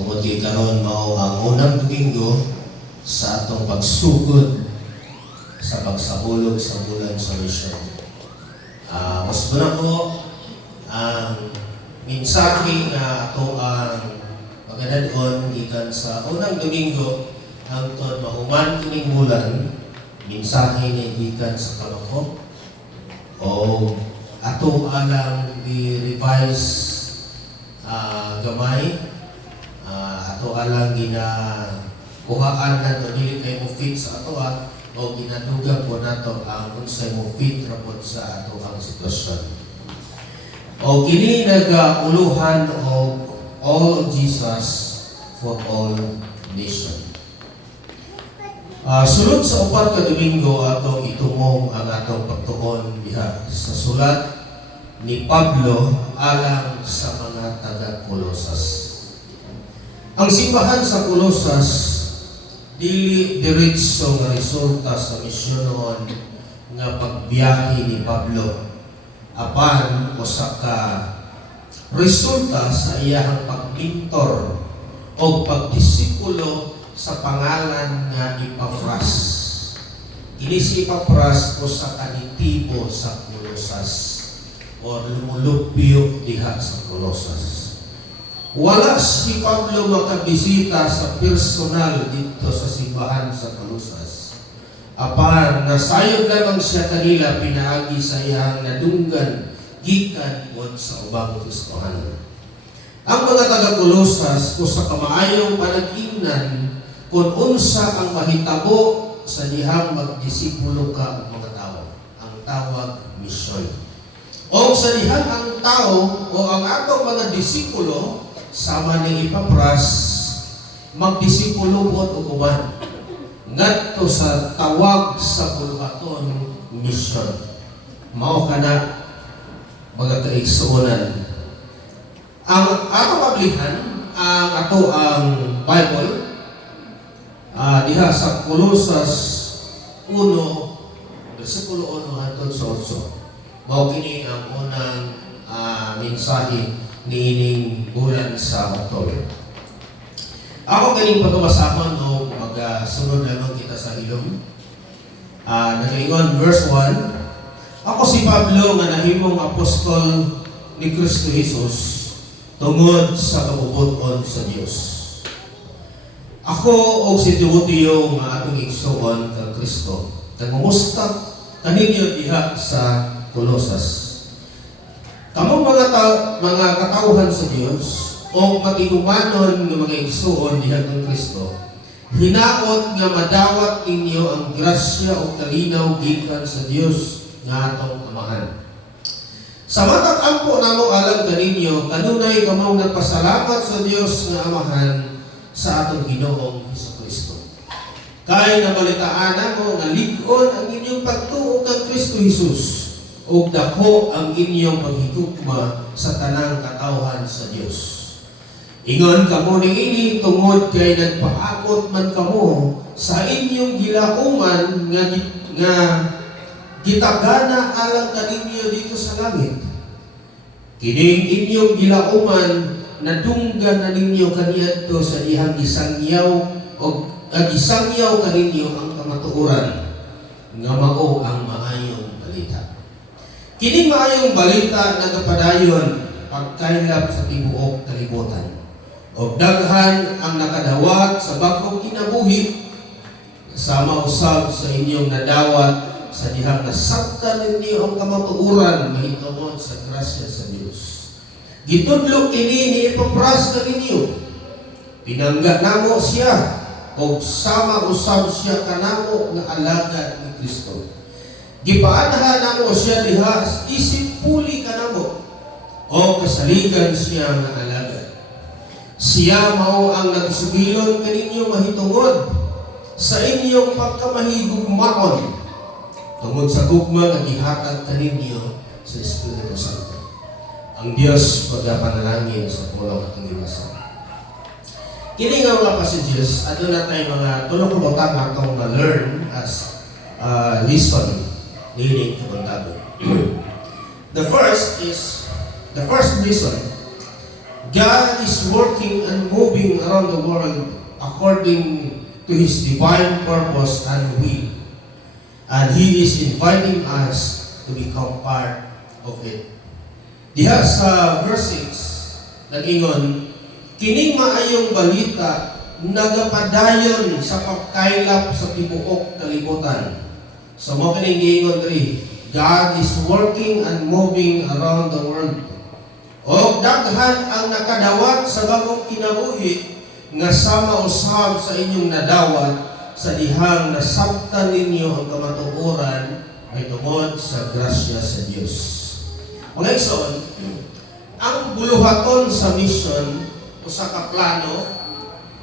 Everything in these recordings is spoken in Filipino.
Tungod kay karon mao ang unang Domingo sa atong pagsugod sa pagsahulog sa bulan sa misyon. Mas muna ko ang mensahe nga ato ang pagdadon gikan sa unang Domingo hangtod mahuman kining bulan. Mensahe ni gikan sa kaloko o ato alang i-revise gamay. Ato alang kuhaan na to dili kay mo fit sa ato o ginadugang po nato ang unsay mo fit rapod sa ato ang sitwasyon. O kini nagauluhan o all of Jesus for all nation. Sulod sa upat ka Domingo atong itumong ang atong pagtuon diha sa sulat ni Pablo alang sa mga taga-Colosas. Ang simbahan sa Colosas dili diretso nga resulta sa misyonon nga pagbiyahe ni Pablo. Apan usa ka resulta sa iyang pagmentor o pagdisipulo sa pangalan nga Epafras. Kini si Epafras usa ka nitibo sa Colosas o lumulupyo diha sa Colosas. Wala si Pablo makabisita sa personal dito sa simbahan sa Colosas. Apan nasayod lamang siya kanila pinaagi sa iyang nadunggan gikan pod sa ubang Kristohanon. Ang mga taga-Colosas usa ka maayong panag-ingnan kung unsa ang mahitabo sa dihang magdisipulo ka og mga tao. Ang tawag misyon. O sa dihang ang tao o ang atong mga disipulo sama ni Epafras magdisipulo pod og uban ngadto sa tawag sa buluhaton mission. Mao kana mga kaigsuonan. Ang atong ablihan ang ato ang Bible diha sa Colosas 1 versikulo 1 hangtod sa 8. Mao kini ang unang mensahe niining bulan sa Oktober. Ako ganing pagkabasahon o magsunod lamang kita sa ilong. Nagaingon verse 1. Ako si Pablo nga nahimong apostol ni Kristo Jesus tungod sa kabubuton sa Dios. Ako o si Timoteo nga atong igsuon kang Kristo. Nangumusta kaninyo diha sa Colosas. Kamong mga katawhan sa Dios o matinumanon nga mga igsuon diha kang Kristo, hinaot nga madawat ninyo ang grasya o kalinaw gikan sa Dios nga atong Amahan. Sa matag ampo namo alam kaninyo, kanunay kamong nagpasalamat sa Dios nga Amahan sa atong Ginoong Hesukristo. Kay nabalitaan nako nga lig-on ang inyong pagtuo kang Kristo Jesus ug dako ang inyong paghigugma sa tanang katawhan sa Dios. Ingon kamo niini tungod kay nagpaakot man kamo sa inyong gilauman nga gitagana alang kaninyo dito sa langit. Kining inyong gilauman nadunggan na ninyo kaniadto sa dihang gisangyaw o gisangyaw kaninyo ang kamatuoran nga mao ang maayong balita. Kining maayong balita nagapadayon pagkaylap sa tibuok kalibutan. O daghan ang nakadawat sa bagong kinabuhi sama usab sa inyong nadawat sa dihang nasabtan ninyo ang kamatuoran mahitungod sa grasya sa Dios. Gitudlo kini ni Epafras kaninyo. Pinangga namo siya o sama usab siya kanamo nga alagad ni Kristo. Gipaanha namo siya diha isip puli kanamo o kasaligan siya nga alagad. Siya mao ang nagsubilon kaninyo mahitungod sa inyong pagkamahigugmaon tungod sa gugma nga gihatag kaninyo sa Espiritu Santo. Ang Dios pagapanalangin sa pulong atong gibasa. Kini nga mga passages, aduna tay mga tulo ka butang atong na-learn as lesson leading to Bontago. The first reason God is working and moving around the world according to His divine purpose and will. And He is inviting us to become part of it. Diha sa verse 6, nag-ingon, kining maayong balita nagapadayon sa pagkaylap sa tibuok kalibutan. So mo kining giingon diri, God is working and moving around the world. O daghan ang nakadawat sa bagong kinabuhi nga sama usab sa inyong nadawat sa dihang nasabtan ninyo ang kamatuoran ay tungod sa grasya sa Dios. Mga igsoon, ang buluhaton sa mission o sa kaplano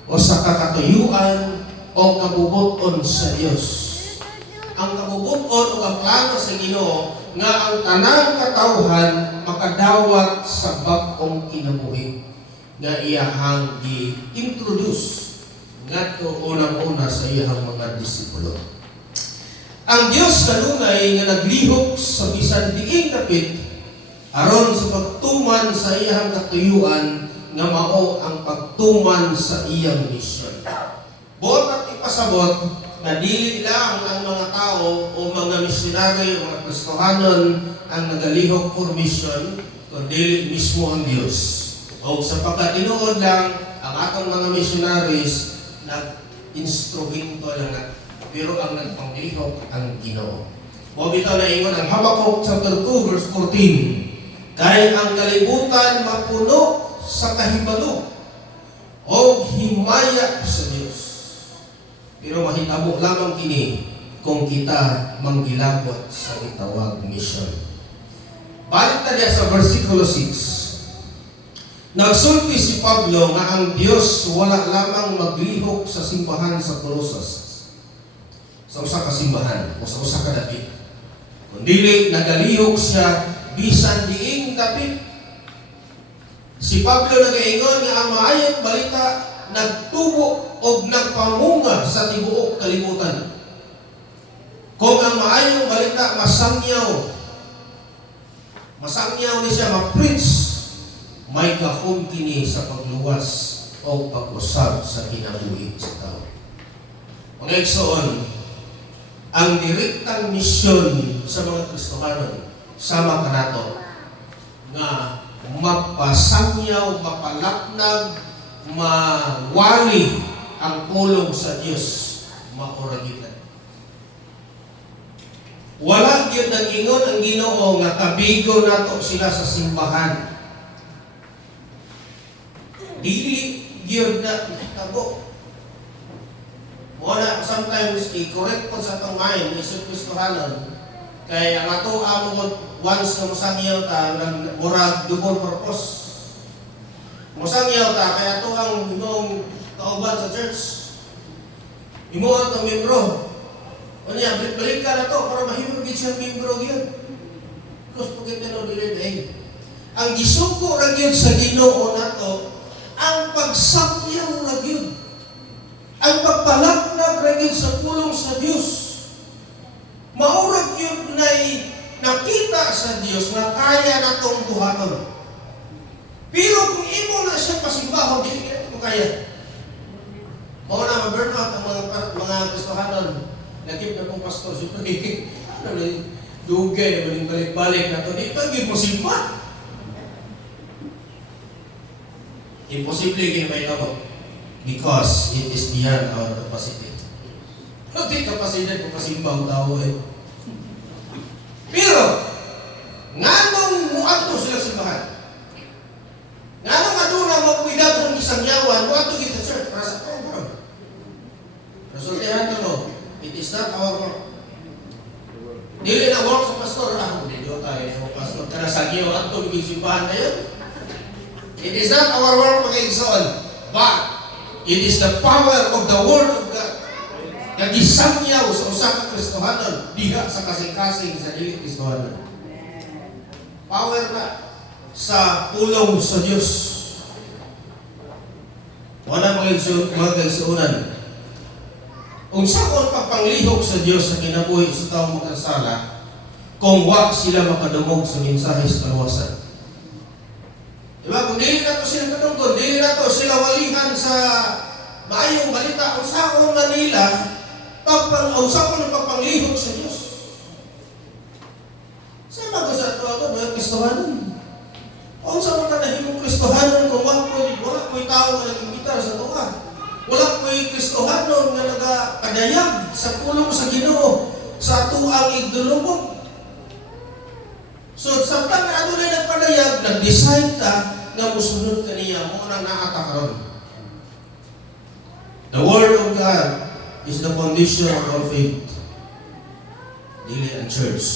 o sa kakatuyuan o kabubuton sa Dios. Ang kabubuton o kaplano sa Ginoo nga ang tanang katawhan makadawat sa bag-ong kinabuhi nga iyahang gi-introduce ngadto unang-una sa iyahang mga disipulo. Ang Dios kanunay nga naglihok sa bisan diing dapit aron sa pagtuman sa iyang katuyuan nga mao ang pagtuman sa iyang misyon. Buot at ipasabot na dili lang ang mga tao o mga misyonary o mga Kristohanon ang nagalihok for mission, kundi mismo ang Dios. O sapagkat tinuod lang ang atong mga missionaries nag-instrumento lang na, pero ang nagpanglihok ang Ginoo. O bitaw na ingon ang Habakkuk chapter 2 verse 14. Kay ang kalibutan mapuno sa kahibalo o himaya sa Dios. Pero mahitabo lamang kini kung kita manggilabot sa itawag mission. Balik na diya sa versikulo 6. Nagsulti si Pablo nga ang Dios wala lamang maglihok sa simbahan sa Colossus, sa usa ka simbahan o sa usa ka dapit, kundi nagalihok siya bisan diing dapit. Si Pablo nagaingon nga ang maayong balita nagtubo o nagpamunga sa tibuok kalibutan. Kung ang maayong balita masangyaw ni siya ma-preach, may gahom kini sa pagluwas o pag-usab sa kinabuhi sa tao. Mga igsoon, ang direktang misyon sa mga Kristohanon sama kanato nga mapasangyaw, mapalaknag, mawali ang pulong sa Dios mauragitan. Wala gyud nag-ingon ang Ginoo nga kabigo nato sila sa simbahan. Dili gyud na tabo. Wala sometimes i-correct po sa atong mind ni Kristohanon kay ang ato among once na masangyaw ta murag double purpose. Masangyaw ta kay ato ang imong kauban sa church. Imo ang membro. Unya balik ka na to para mahimong gid siya membro gyud. Kus pugit na dili. Ang gisuko ra gyud sa Ginoo nato ang pagsangyaw ra gyud. Ang pagpalaknag ra gyud sa pulong sa Dios. Maurag yun na'y nakita sa Diyos na kaya natong buhaton. Pero kung imo na siya pasimbahon, hindi mo kaya. Mao na ma-burnout ang mga Kristohanon. Nagip na pong pastor, siyempre, dugay na maling balik-balik na ito. Di ba, mo simpa? Imposible kayo may tabo. Because it is beyond our capacity. Hindi kapasidad kung pasimba ang tao eh. Pero, nganong muadto sila simbahan? Nganong aduna magkuidad ng isang yawan, muadto kita church para sa tao bro. Resultahan to no, it is not our work. Dili na work sa pastor, hindi tayo sa pastor. Kana sa giyo, adto biging simbahan na yun. It is not our work mga igsoon, but it is the power of the Word of God. Nagisangyaw sa usa ka Kristohanon diha sa kasing-kasing sa dili Kristohanon. Power na sa pulong sa Dios. Wala mga igsuunan. Unsa kon pagpanglihok sa Dios sa kinabuhi sa taong makasala kung wa sila makadungog sa mensahe sa kaluwasan. Diba? Kung dili na to sila kung dili na to sila walihan sa maayong balita, usaon Manila, usaon ng pagpanglihok sa Diyos. Saan ba sa ito ako, mga Kristohanon? Kung saan mo ka nahimong Kristohanon kung wala ko'y tao na nag-imbitar sa tuwa? Wala ko'y Kristohanon na nagkadayag sa pulong sa Ginoo sa tuang igdulubog. So, sa tang ano na nagpadayag, nag-decide ka na musunod ka niya, mo na naatakaroon. The Word of God is the foundation of all faith. Dili ang church.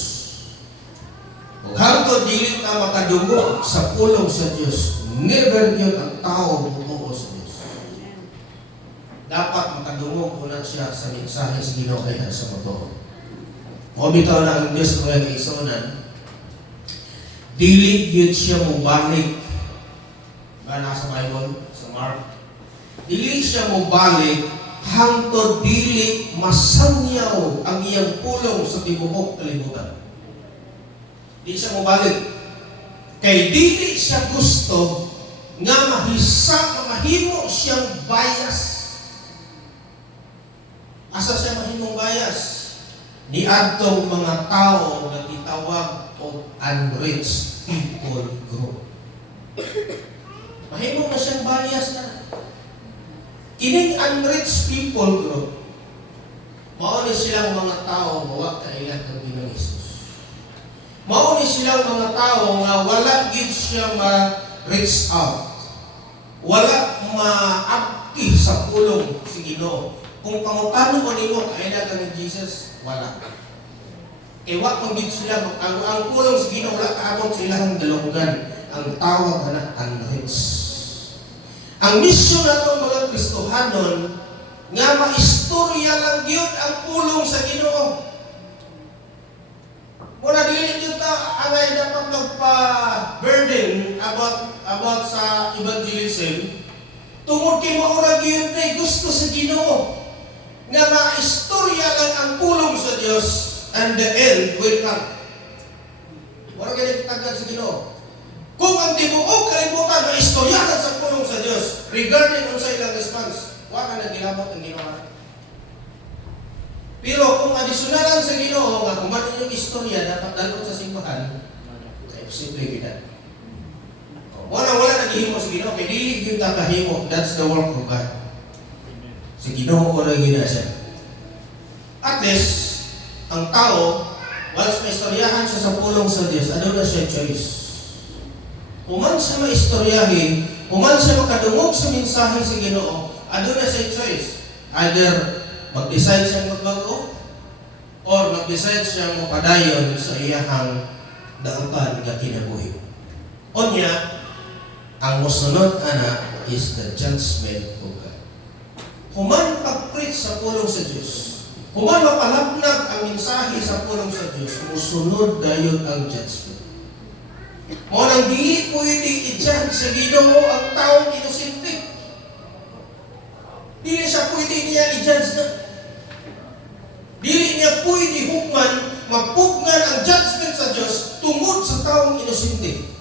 Kung hangtod dili ka makadungog sa pulong sa Diyos, never yun ang tao bumuo sa Diyos. Dapat makadungog una siya sa mensahe sa Ginoo kaya sa motor. O bitaw na ang Diyos mga kaisonan, dili yun siya mubalik. Ba nasa Bible, sa Mark? Dili siya mubalik hangtod dili masangyaw ang iyang pulong sa tibuok kalibutan. Di siya mubalik. Kay dili siya gusto nga mahimo siyang bias. Asa siya mahimong bias? Ni adtong mga tao na gitawag og unreached people group. Mahimo na siyang bias na. Kining unreached people group, mao ni silang mga tao wa kailan kang Ginoong Hesus. Mao ni silang mga tao nga wala gid siya ma-reach out. Wala ma-active sa pulong si Ginoo. Kung pangutano mo nimo kailan kang Jesus, wala. Kaya wa man gid sila ang pulong si Ginoo wala kaabot sila ang dalunggan. Ang tawag na unreached. Ang misyon nato mga Kristohanon nga maistorya lang gyud ang pulong sa Ginoo. Muna dili gyud ta angay dapat magpa-burden about sa evangelism. Tungod kay mao ra gyud tay gusto sa Ginoo nga maistorya lang ang pulong sa Dios and the end will come. Wala gyud tagad sa Ginoo. Kung ang tibuok kalibutan na istoryahan sa pulong sa Diyos regarding kung sa ilang response, wala na gilabot ang ginawa. Pero kung adisyonalan sa Ginoo nga kung ano yung istorya dapat dalot sa simbahan, ay simple kita. Wala naghihimo sa Ginoo, kaya dili yung takahimo. That's the work of God. Sa Ginoo wala gina siya. At least, ang tao, once may istoryahan siya sa pulong sa Diyos, ano na siya choice? Kuman siya maistoryahin, kuman siya makadungog sa mensahe sa Ginoo, ano na siya choice? Either mag-decide siyang magbago or mag-decide siyang mapadayon sa iyahang dautan nga kinabuhi. Onya, ang musunod ana is the judgment of God. Kuman pag-preach sa pulong sa Diyos, kuman mapalapnag ang mensahe sa pulong sa Diyos, musunod dayon ang judgment. O nang dili pwede i-judge sa Ginoo ang taong inosente. Dili siya pwede niya i-judge na. Dili niya pwede magpugnan ang judgment sa Diyos tungod sa taong inosente.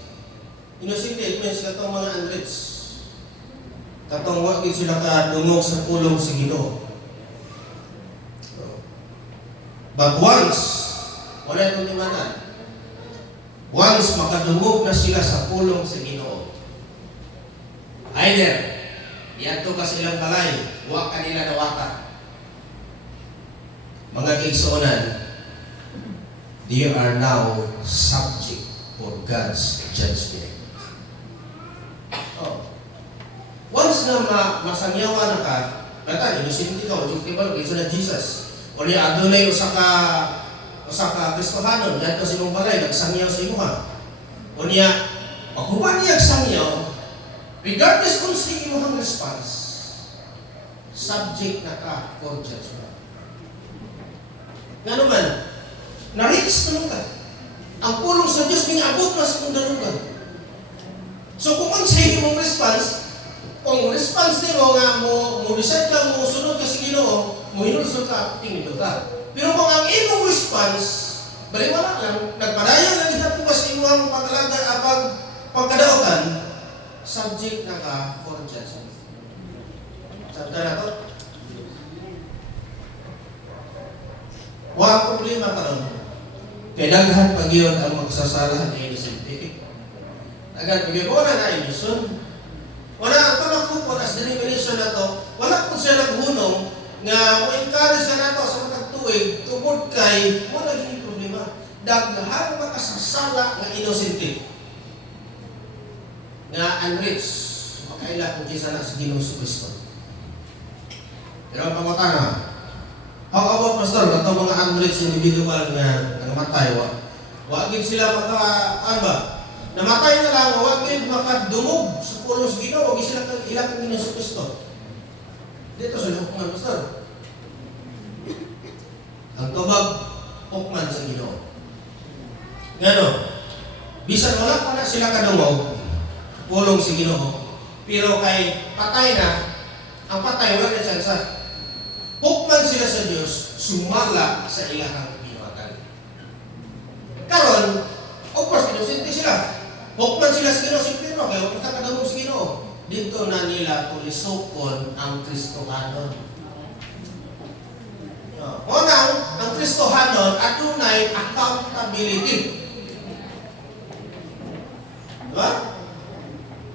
Inosente, it means katong mga unreached. Katong wag sila kadungog sa pulong sa Ginoo. But once, wala itong limanan. Once makadungog na sila sa pulong sa Ginoo, either iadto ka silang balay, wa kanila dawata. Mga kaigsuonan, they are now subject for God's judgment. Once na masangyawa na ka, bata, inusinti ka, o di ba, kaigsuonan Jesus, o niya adunay usa ka Kristohanon, yan ka sa imong balay, nagsangyaw sa imuha. O niya, paghuban niya sangyaw, regardless kung sa imuhang response, subject na ka for judgment. Nga naman, na-reach na ka. Ang pulong sa Diyos, abot na sa mong dalugan. So kung ang sa imong response, kung response nimo nga mo decide ka, mo sunod ka sa Ginoo, mo hinulsod ka, tingin ka. Pero kung ang imong response, baliwala lang, nagpadayon na niya po sa imong pagkadaotan, subject na ka for judgment. Sabta na to? Wala problema karon. Kaya daghan pag yun ang magsasala ng innocent. Agad pag yun, wala na innocent. Wala ang panakupon as denomination na to, wala po siya naghunong nga mo-encourage siya na to sa matagtuig tungkol kay wala yung problema. Daghan makasasala ng innocent nga unreached, makaila kung kisa na sa Ginoong Kristo. Pero ang pangutana, how about pastor, itong mga unreached individual nga namatay, wag sila namatay na lang, wag makadumog sa pulong sa Ginoo, wag sila ilang ng Ginoong Kristo. Dito sa hukman, pastor. Ang tubag, hukman sa Ginoo. Ngano, bisan wala pa na sila kadumog, pulong si Ginoo, pero kay patay na, ang patay wala na siya. Hukman sila sa Diyos, sumala sa ilahang binuatan. Karon, of course, inosente sila. Hukman sila sa Ginoo, simple no, kaya huwag nakakadamog sa Ginoo. Dito na nila tulisokon ang Kristohanon. Unang, ang Kristohanon, adunay accountability. Diba?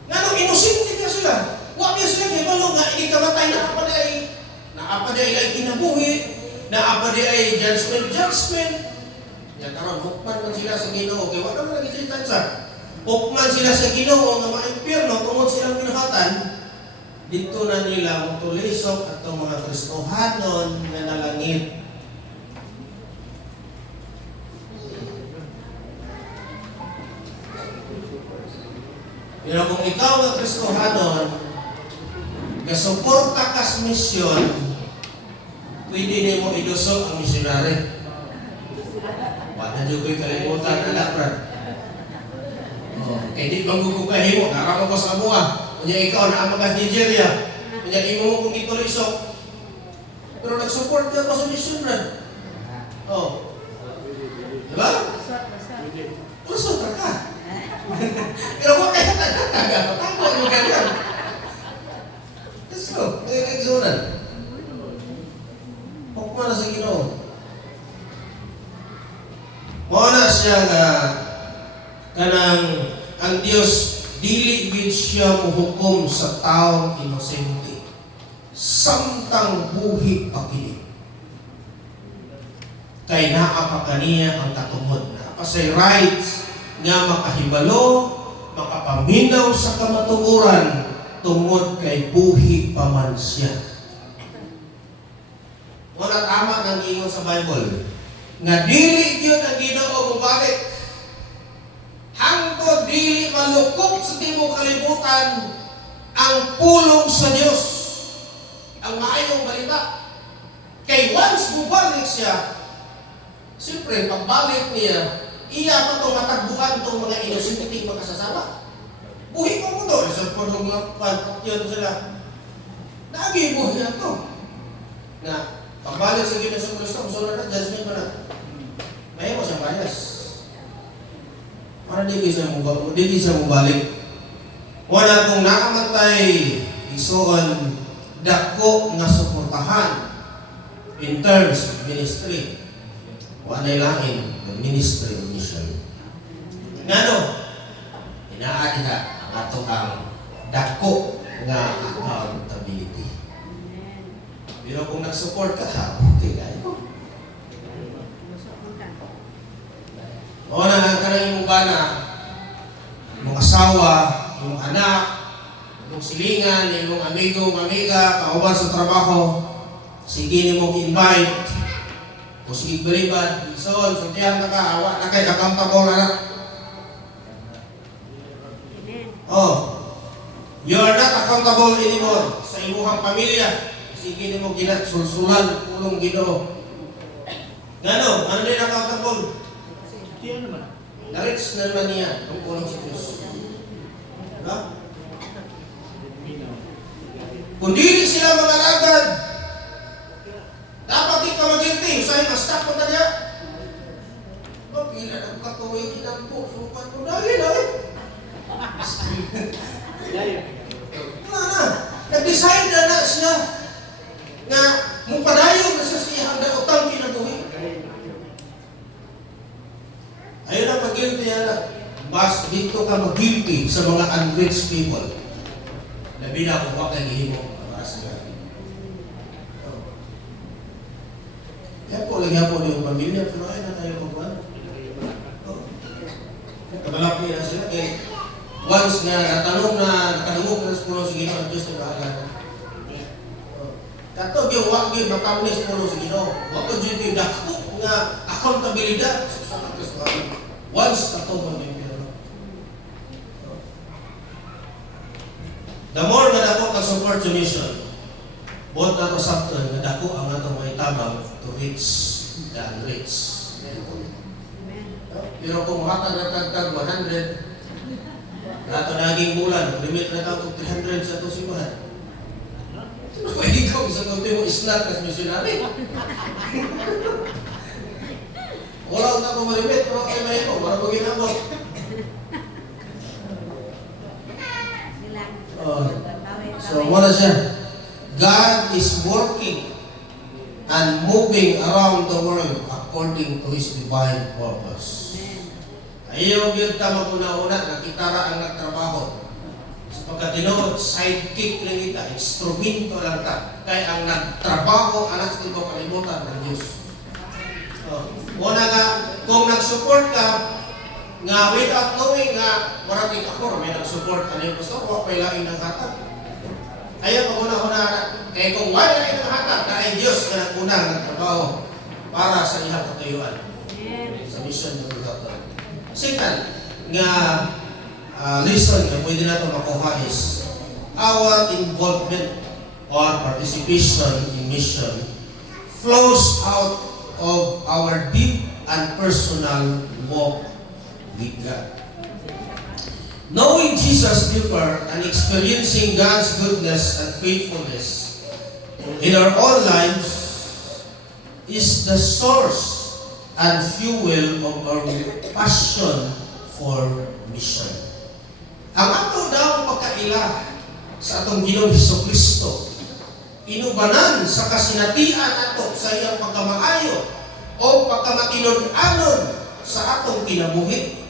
Nga nung inosente ka sila, huwag niya sila kay malo nga inikamatay na apa day ay kinabuhi, na apa day ay judgment. Yan karon hukman man sila sa Ginoo, kay wala man lagi sila sa. Hukman sila sa Ginoo nga maimpyerno tungod silang binuhatan. Dito na nila mutulisok atong mga Kristohanon nga nalangit. Pero kung ikaw ang Kristohanon, gasuporta ka sa misyon, pwede niyo mo idusok ang misyonary. Wala nyo ko'y kalimutan na lapran. Eh di maggugugahin mo, nakama ko sa buha. Kanya ikaw na amagas Nigeria. Kanya imo mo kung itulisok. Pero nag-support ka pa sa misyon rin. Diba? Lusot ka. Pero kung kaya taga-taga mo ganyan. So, nag-exonan. Hukman na sa Ginoo. Muna siya nga kanang ang Dios dili gid siya mohukom sa taong inosente. Samtang buhi pa kini. Kay naa pa kaniya ang katungod na pasay rights nga makahibalo, makapaminaw sa kamatuoran tungod kay buhi pa man siya. Wala tama ng ingon sa Bible. Nga dili yun ang Ginoo mubalik. Hangtod dili malukop sa tibuok kalibutan ang pulong sa Dios. Ang maayong balita. Kay once mubalik siya, siyempre pagbalik niya, iya pa itong matagbuan itong mga inosente magkasasama. Buhi pa mo doon. Sa pagong pagpakyan sila. Nagi buhi ito. Na, pagbalik sa Ginoo sa Kristo, musunod na, judgment mo na. May mo siyang bias. Para di siya mubalik. Wala kung nakamatay, isuon, dako nga suportahan in terms of ministry. Wala'y lain, the ministry of mission. Ngano? Inaadi ka ang ato ang dako nga accountability. Pero kung nag-support ka, okay kayo. O na ang karang imong bana, imong asawa, imong anak, imong silingan, imong amigo, amiga, kauban sa trabaho, sige ni mo invite, o sige balibad, ison, suntihan na ka, awa na kay accountable na. You are not accountable anymore sa imuhang pamilya. Sige ni mo sulsulan, pulong Ginoo. Ngano? Ano din accountable? Narits na naman niya ang pulong si Diyos. Diba? Kung dili sila mga lagad, dapat di ka mag-guilty. Usahin, mas-stop mo na niya. Pagkila ng katuloy, kinampo. Supat mo, dali. Na. Nag-decide na siya nga mupadayon na sa siya hanggang utang kinabuhi. Ayun ang pag-guilty yan. Mas dito ka mag-guilty sa mga unrich people. Labi na kung wakay gihimo para sa gano'n. Kaya po, lagyan po yung pamilya, pero ay na tayo pagkuhan. Kabalaki na sila. Kaya once nga natanong na sa puno si Ginoo, ang Diyos na bahala na. Kato yung wagin, makamnis puno si Ginoo. Wag ko dito yung dako nga accountabilidad. Once kato mo yung pero. The more nga dako kag-support sa mission, both na to sabton nga dako ang atong may tabang to reach the unreach. Pero kung makatag na tagtag 100, nato naging bulan, limit na tao 300 sa ito simbahan. Pwede ko sa kunti mo islat as missionary. Wala ko na ko malimit, pero okay may ito, para ko ginabot. So, wala siya. God is working and moving around the world according to His divine purpose. Ayaw yun tama una-una, nakitara ang nagtrabaho. Sapagkat tinood, sidekick lang kita, instrumento lang ta. Kaya ang nagtrabaho, anak dito kalimutan ng Diyos. Una nga, kung nag-support ka, nga without knowing nga, marating ako, may nag-support ka niyo. Gusto ko, may laing ng hatag. Ayaw pag una-una, kaya kung wala laing ng hatag, dahil Diyos na nag-una nagtrabaho para sa iyang katayuan. Sa mission ng Lord. Second, nga lesson nga pwede natin makuha is our involvement or participation in mission flows out of our deep and personal walk with God. Knowing Jesus deeper and experiencing God's goodness and faithfulness in our own lives is the source and fuel of our passion for mission. Ang ato daw pagkaila sa atong Ginoong Hesukristo, inubanan sa kasinatian ato sa iyang pagkamaayo o pagkamatinud-anon sa atong kinabuhi.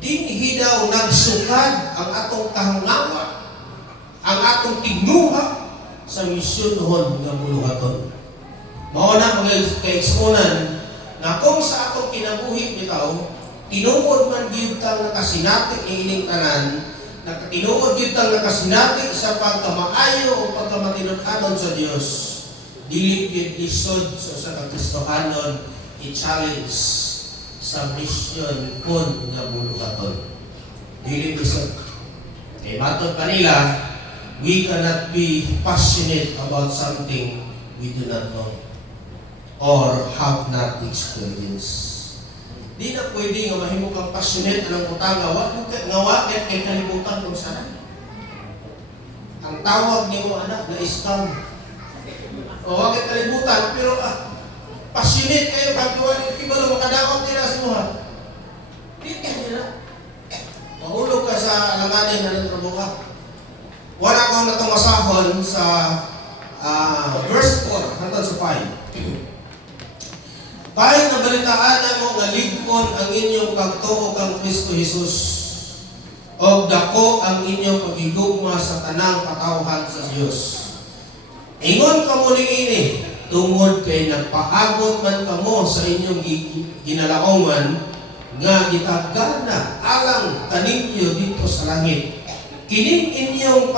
Dinhi daw nagsukad ang atong kahangawa, ang atong tignuha sa misyonon nga buluhaton. Mao na mga kaigsunan na kung sa atong kinabuhi bitaw, tinuod man gyud tang nakasinati ining tanan, tinuod gyud tang nakasinati sa pagkamaayo o pagkamatinud-anon sa Dios. Dili gyud lisod sa Kristohanon i-challenge sa mission kon nga buluhaton. Dili lisod. Kay matod kanila, we cannot be passionate about something we do not know or have not experienced. Di na pwede nga mahimo kang passionate anong utang nga wakit kay kalibutan kung saan. Ang tawag ni mo anak na scam. O wakit kalibutan pero passionate kayo pagduan iba lang makadakop nila sa buhat. Di ka nila. Mahulog ka sa alanganin na trabaho. Wala ko natong masahon sa verse 4 hanggang sa 5. Kahit na balitaan na mo nga ligkon ang inyong pagtuo kang Kristo Jesus o dako ang inyong pagigugma sa tanang katawhan sa Dios. Ingon kamo niini tungod kay nagpaabot man kamo sa inyong ginalaongan nga gitagana alang kaninyo dito sa langit. Kining inyong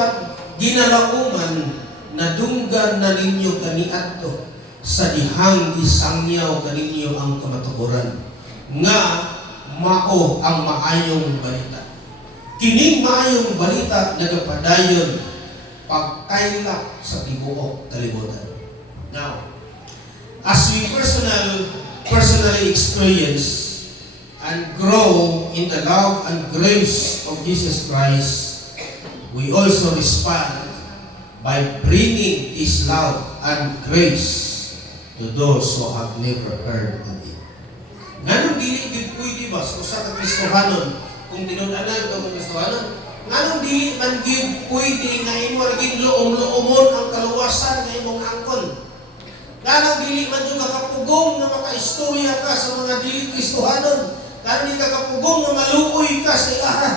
ginalaongan na dunggan na ninyo kaniadto sa dihang isangyaw kaninyo ang kamatukuran nga mao ang maayong balita. Kining maayong balita nagapadayon pagkaila sa tibuok kalibutan. Now, as we personally experience and grow in the love and grace of Jesus Christ, we also respond by bringing His love and grace to those who have never heard of it. Nganong dili gid pwede ba sa usa ka Kristohanon kung tinud-anan ka mo Kristohanon, Nganong dili man gyud pwede nga imo lagi luom-luomon ang kaluwasan nga imong angkon. Nganong dili man gyud kapugong nga makaistorya ka sa mga dili Kristohanon. Nganong di ka kapugong nga maluoy ka sa ilaha.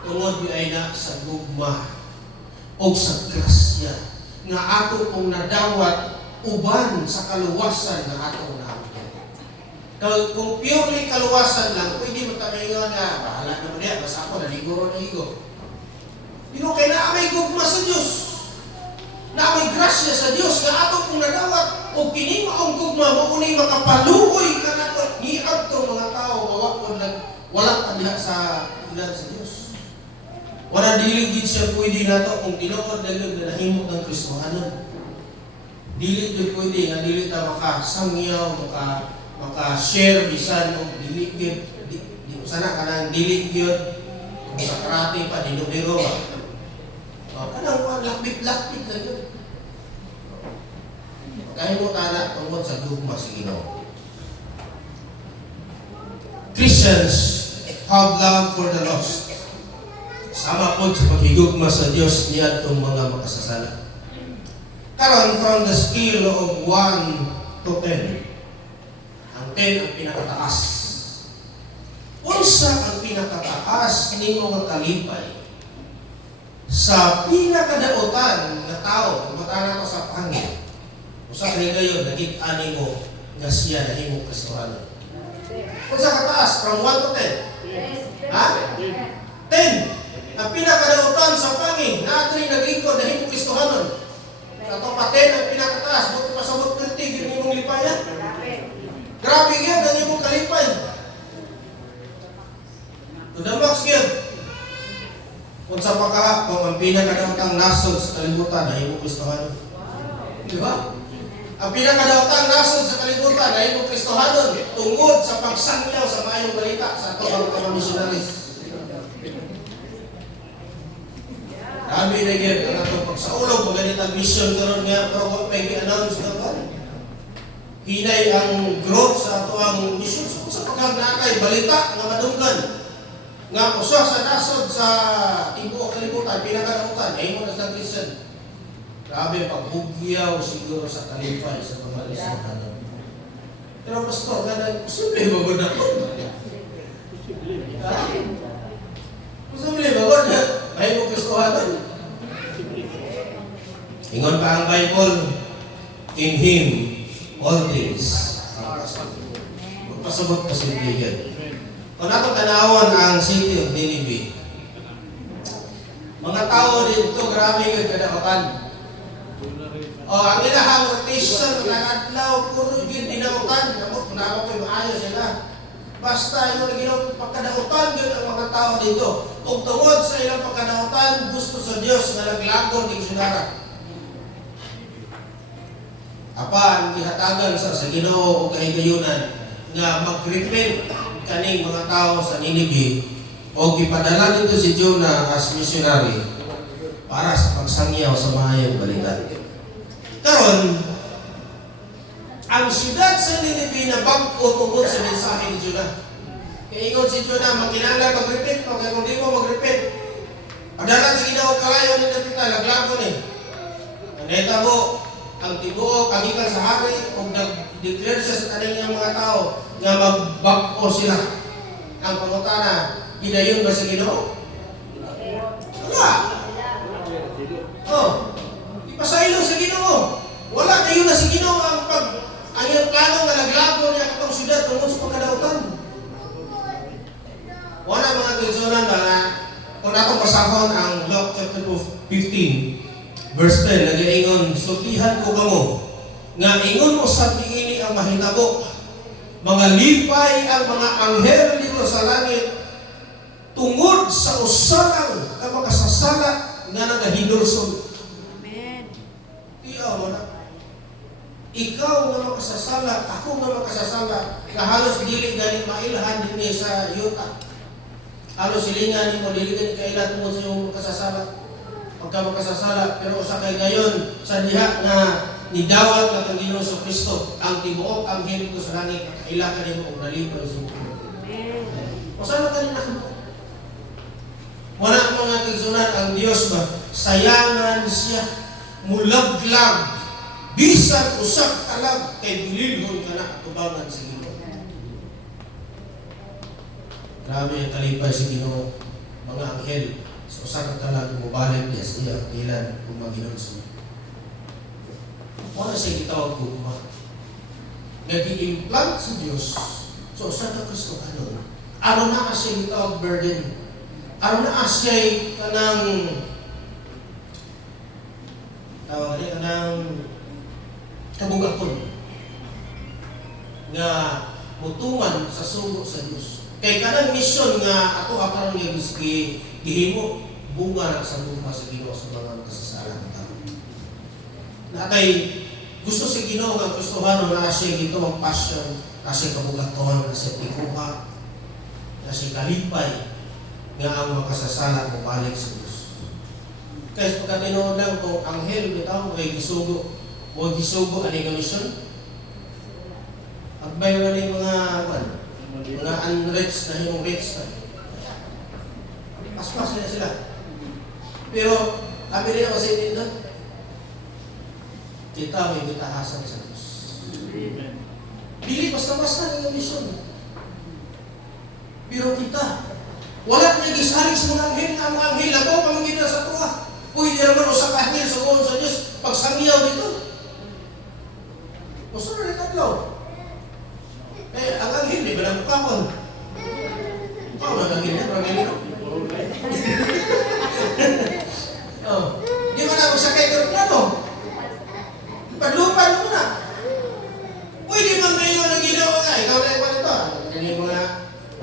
Tungod ay na sa gugma o sa grasya nga ato pong nadawat uban sa kaluwasan nga atong naampo. Kung purely kaluwasan lang, pwede mo tayo nga bahala naman yan, basta ako naligo na higo. Dino kay na may gugma sa Diyos, na may grasya sa Diyos nga ato pong nadawat o kini maong gugma mo kuni makapaluoy ka na ko ni adto mga tao mawapon lang wala ka diha sa ilan sa Diyos. Wala dili gid siya pwede nato kung tinuod na yun na nahimot ng Kristohanon. Dili gid pwede nga dili ta makasangyaw, maka-share bisan og dili gid di sana kanang dili gyud kung sa karate pa di numero ba. Kanang lakbit-lakbit lang yun. Kahimo tana tungod sa gugma sa Ginoo. Christians have love for the lost. Sama po sa paghigugma sa Diyos niya itong mga makasasala. Karon from the scale of 1 to 10. Ang 10 ang pinakataas. Unsa ang pinakataas nimo nga kalipay sa pinakadautan nga tao matana ko sa pangit. Usa kay gayon nagit-ani mo nga siya nahimo Kristohanon. Unsa kataas from 1 to 10? Ha? 10. Ang pinakadautan sa pangin, natin naglingkod na himo Kristohanon. Sa topaten ang pinakataas, buti pasabot 30, yun imong lipayan. Grabe yan, ang imong kalipay. To the max yan. Kung sa pagkahapon, ang pinakadautang nasod sa kalibutan na himo Kristohanon. Di ba? Ang pinakadautang nasod sa kalibutan na himo Kristohanon tungod sa pagsangyaw sa mayong balita sa atong mga missionaries. Kami na yun, ang atong pagsaulog, maganitang mission karon nga, pero huwag may i-announce na ba? Hinay ang growth sa ato ang mission. Sa pagkagnakay, balita nga madunggan. Nga usa sa nasod sa tibuok kalibutan, pinakadautan, ay mo na sa Christian. Grabe, paghugyaw siguro sa kalipay sa mga listahan. Pero pastor, ganang, posible ba ba na po? Posible ba ba na? Ay mo Kristohanon. Ingon pa ang Bible, in Him, all things are possible. Magpasabot kasi yan. Kung nato tanawon ang city of Nineveh, mga tao dito, grabe yung kadautan. Ang ilahang rotation, ng adlaw, puro yung dinautan. Kung naman ko yung maayo sila. Basta yung ginawang pagkadautan yun ang mga tao dito. Kung tungod sa ilang pagkadautan, gusto sa Diyos na naglagong ng sunara. Apa ang ihatagan sa Ginoo o kahigayunan nga mag-repent kaning mga tao sa Nineveh o gipadala dito si Jonah as missionary para sa pagsangyaw sa mahayong balita. Karon, ang siyudad sa Nineveh na bag-o tungkol sa mensahe ni Jonah. Kaya ingon si Jonah, makinala mag-repent, kaya kung di mo mag-repent, padalan sa Ginoo kalayo ni Napita, laglago ni. Kaneta mo, ang tibuok, ang ikan sa hari, kung nag-declare siya sa kanilang mga tao, nga mag-bag-o sila. Ang pangutana, gidayon ba sa Ginoo? Wala. Ipasaylo sa Ginoo. Wala kayo na si Ginoo ang iyong plano na naglago niya katong siyudad tungkol sa pagkadautan. Wala mga kaibigan na kung natong pasahon ang Luke chapter 15 verse 10, nag-iingon, sultihan ko kamo nga ingon mo sa tiini ang mahitabo, mga lipay ang mga anghel dito sa langit tungod sa usanang ang makasasala nga nagahidulson. Amen. Tiyaw mo na. Ikaw nga makasasala, ako nga makasasala, na halos dili galing mailhan din sa yuta. Halos silingan mo, dili galing kailan mo sa iyong makasasala. Pagka makasasala, pero sa kay gayon, sa diha na nidawat na kang Ginoo sa Kristo, ang tibuok ang hilig ko sa langit, kailangan din mo kung nalipay sa mga. O saan ka nila? Wala mga kigsunan, ang Dios ba, sayangan siya, mulaglag, bisan usak talag, kay bililhon ka na, tubangan sa Ginoo. Grabe ang kalipay sa Ginoo, mga anghel, sa usak talag, mubalik niya sa iya, ilan, kung maginunso. Wala siya gitawag gugma. Nag-i-implant sa Diyos, so usak ka Kristo, aron na siya gitawag burden. Aron na siya kanang kabugakon nga mutuman sa sugo sa Dios. Kay kanang mission nga ato karon nga gihimo bunga na sa bunga sa Ginoo sa mga kasasala ng tao. Natay gusto sa Ginoo nga gustuhan na siya gito ang passion, na siya kabugaton, na siya tikuha, na siya kalipay nga ang makasasala mo balik sa Diyos. Kaya pagkatinood lang kung anghel bitaw ay gisugo o gisugo ani nga mission. Agbay na ni mga unrich na himong rich na. Paspas na sila. Pero kami rin ako sa inyo kita may gitahasan sa Diyos. Dili basta-basta nga mission. Pero kita wala niya gisalig sa mga anghel, ang mga anghel ako pamangkin na sa tuwa. Pwede naman usap anghel sa uon sa Diyos pagsangyaw dito. Gusto na rin tatlaw. Ang anghel, di ba na mukhaon? Mukhaon ang anghel niya, parang ganito. Di ba na magsakay ka rin plano? Padlupan mo na. Pwede man ngayon ang ginawa nga. Ikaw na yung ito. Ganyan mo na.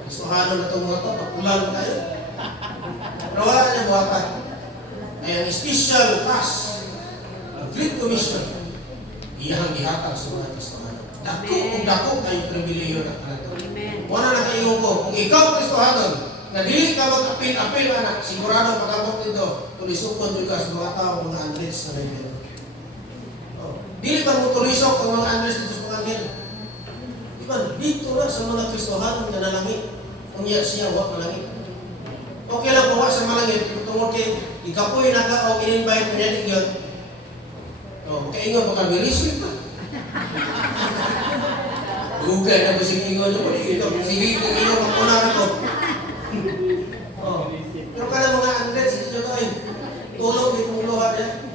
Gustuhano na itong mga ito, pagkulang tayo. Pero wala na yung buhatan. Ay ang special class, ang Great Commission, iyang gihatag sa mga Kristohano. Dako kung dako kayo pribileyo na kanito. Wala na kayo ko, kung ikaw Kristohano, na dili ka mag-apil-apil anak, sigurado pagkabot nito, tulisukon doon ka sa mga tao, mga andrets na rin. Dili ka mo tulisok ang mga andrets dito sa mga angel. Diba, dito na sa mga Kristohano na nalangit. Kung siya huwag malangit. Okay lang buha sa malangit. Tungkol kay ikapoy na ka o in-invite mo yan ingon. Kaya ingon, baka biriswit pa. Dugay na ba si ingon mo? Sige, kung ingon, magpunan ako. Pero ka na mga andrets, ito ka ay tulog itong luha yan.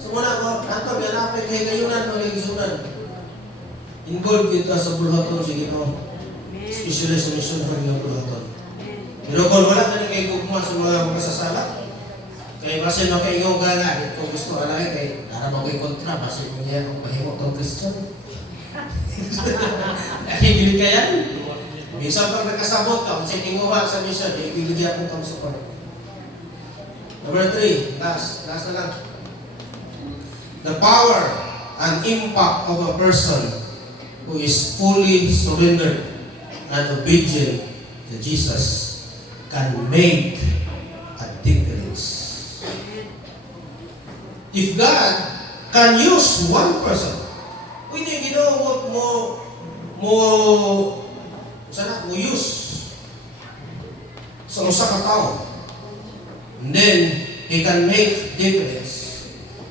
So muna ako, ato, may napit kay kayunan, mga gisunan. Involved kita sa bulhaton, sige no. Specialist sa mission for mga bulhaton. Pero kung wala ka na kayo gugma sa mga makasasala, kaya basin mo kayo nga nga, kung gusto ka lang kay para magoy kontra, basin mo niya kung mahimok itong Christian. Nahigil ka yan. Minsan pag nakasabot ka, kung tinguha sa mission, ibigyan kong support. Number 3, last na lang. The power and impact of a person who is fully surrendered and obedient to Jesus can make a difference. If God can use one person, pwede ginawa mo use sa usa ka tao, and then He can make difference.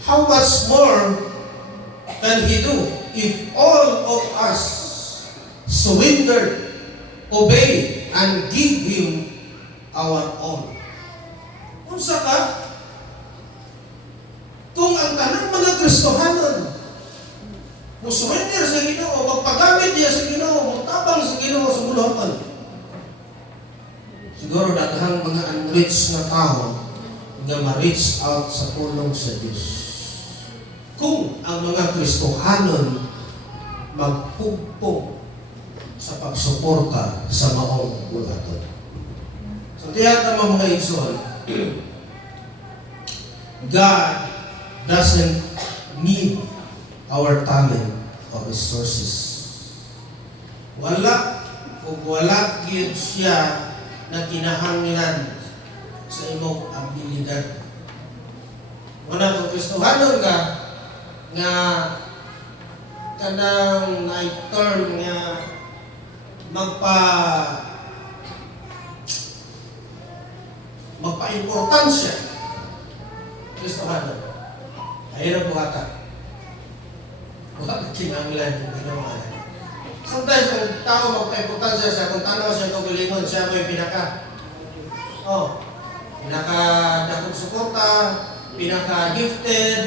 How much more can He do if all of us surrender, obey, and give Him our all? Unsa ka? Kung ang tanang mga Kristohanon musurrender sa Ginoo, magpagamit niya sa Ginoo, magtabang sa Ginoo sa bulhoton, siguro daghang mga unreached na tao nga ma-reach out sa pulong sa Diyos. Kung ang mga Kristohanon magpugpog sa pagsuporta sa maong bulhaton. So tiyak naman mga igsoon, God doesn't need our talent or resources. Wala gyud siya na kinahanglan sa imong abilidad. Wala kung Kristohanon ka nga kanang term nga magpa-importansya. Kristohanan. Ayun ang buhata. Wala kinanglan yung ginawa na. Sometimes, ang tao magpa-importansya siya, kung tanaw siya kagalingon, siya mo yung pinaka-dakong suporta, pinaka-gifted,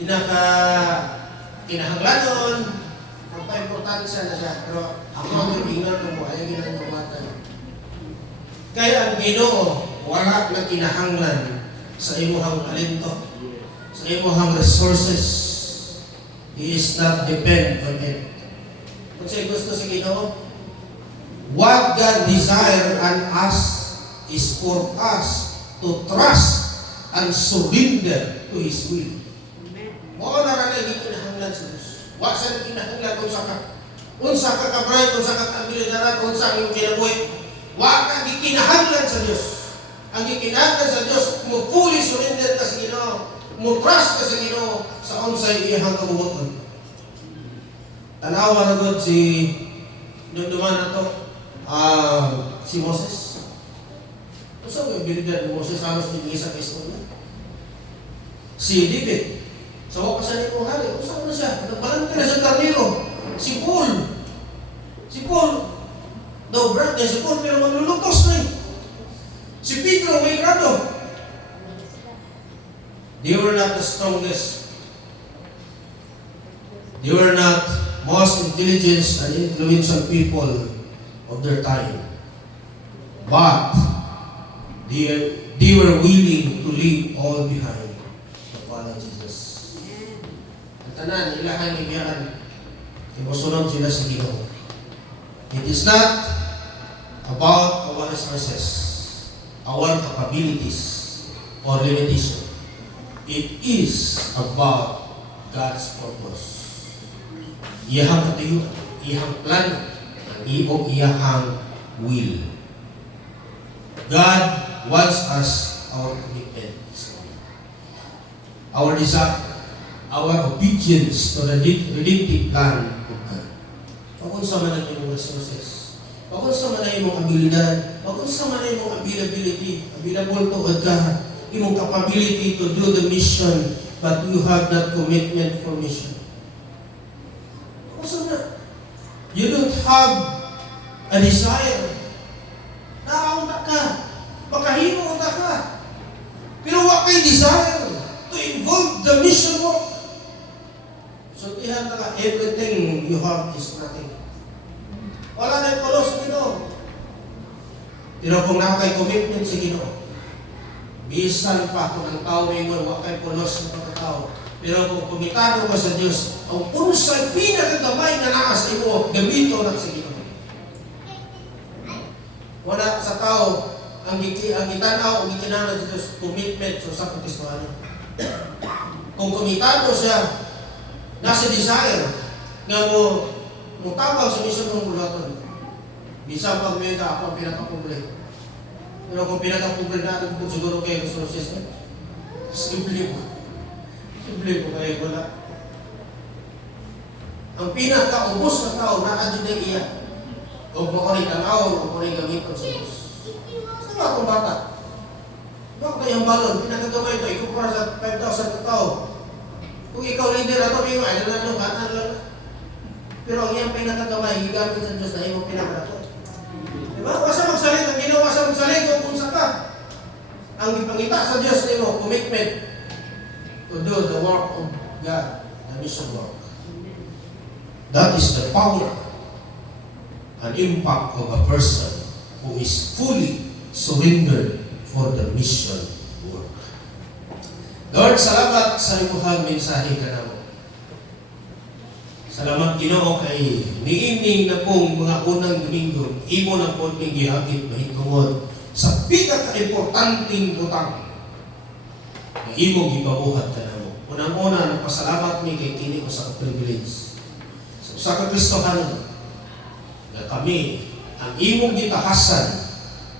pinaka-kinahanglanon, magpa-importansya na siya. Pero ako ang yung mo, ayaw ginagawa. Kaya ang Ginoo, wala na kinahanglan sa imuhang talento, sa imuhang resources. He is not depend on it. Kung siya gusto sa Ginoo, what God desire on us is for us to trust and surrender to His will. Mo na ra na kinahanglan sa Dios. Wa sa kinahanglan unsa ka ka-bright, unsa ka ka-abilidad, unsa ang kinabuhi. Wa ka gikinahanglan sa Dios. Ang gikinahanglan sa Dios, mo fully surrender ka sa Ginoo, mo trust ka sa Ginoo sa unsay iyang kabubuton. Tanawa na gud si duman na to, si Moses. Unsa may abilidad ni Moses halos ni isa ka istorya? Si David. Sa wa pa siya ni hari, unsa na siya? Nagbalanta na sa karnero. Si Paul. Daw brad niya si Paul, pero maglulutos na eh. Si Pedro, may grado. They were not the strongest. They were not most intelligent and influential people of their time. But they were willing to leave all behind to follow Jesus. Ang tanan, ilahan ibiyaan. Imusunod sila sa Ginoo. It is not about our resources, our capabilities, or limitation. It is about God's purpose. Iyahang katayuan, iyahang plano, ang iyahang will. God wants us, our commitment, our desire, our obedience to the redemptive plan of God. Pag-unsa man ang iyong resources, pag-unsa man ang iyong abilidad, pag-unsa man ang iyong available to God, iyong capability to do the mission, but you have that commitment for mission. Pag-unsa na, you don't have a desire. Nakaunta ka, makahimo unta ka, pero wala kay desire to involve the mission work. So, iyan ka, everything you have is nothing. Wala na yung kulos sa Ginoo. Pero kung nakakay commitment sa Ginoo, bisan pa kung ang tao may mo, wala kay kulos sa pagkatao. Pero kung kumitado ka sa Diyos, ang unsay pinakagamay na naa sa imo, gamito na sa Ginoo. Wala sa tao, ang gitanaw, ang gitinangan sa Diyos, commitment sa Kristohanan. Kung kumitado siya, nasa desire nga mo tabang sa mission ng bulaton. Bisa pag may ka ako ang pinaka-pobre. Pero kung pinaka-pobre natin kung siguro kayo resources, simple po. Simple po kayo wala. Ang pinaka-ubos na tao, nakadyo na iya. Huwag mo ka rin tanawon, huwag mo rin gamitan sa Diyos. Sa mga itong bata. Bakit kayong balon, pinakagamay ito, ikumpara sa 5,000 na tao. Kung ikaw leader ato, may mga lang, kanan lang. Pero ang iyang pinakagamay, higamit sa Diyos na iyong pinakarato. Diba? Wasa magsalit, ang ginawa sa magsalit, kung sa ka. Ang ipangita sa Diyos na iyong commitment to do the work of God, the mission work. That is the power and impact of a person who is fully surrendered for the mission work. Lord, salamat sa imuhang mensahe ka namo. Salamat Ginoo kay niining na pong mga unang Domingo, imo na po ning gihagit mahigungod sa pinaka-importanteng butang na imo gipabuhat ka namo. Unang-una, nagpasalamat mi kay kini ko sa privilege. Sa Kristohanan na kami ang imong gitahasan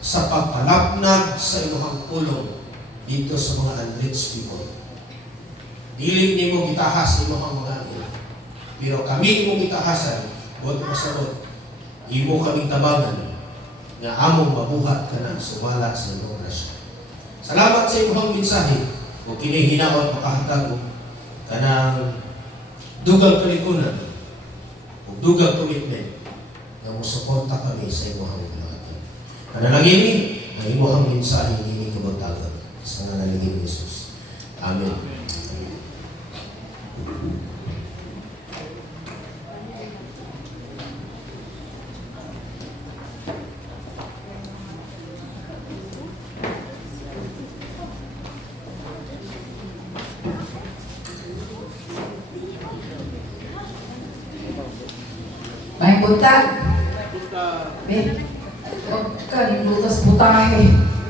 sa pagpalapnag sa imuhang pulong dito sa mga unreached people. Dili nimo gitahas imuhang mga ilo. Pero kami imong gitahasan, huwag masarot. Imo kaming tabangan na among mabuhat ka na sumala sa imong grasya. Salamat sa imong mensahe. O kini hinaot makahatag og kanang dugang kalikunan o dugang commitment na musuporta kami sa imong buhaton. Panalangin ni ang imong mensahe ni kabutagan sa ngalan ni Jesus. Amen. May buntag. Huwag ka, butas butahe.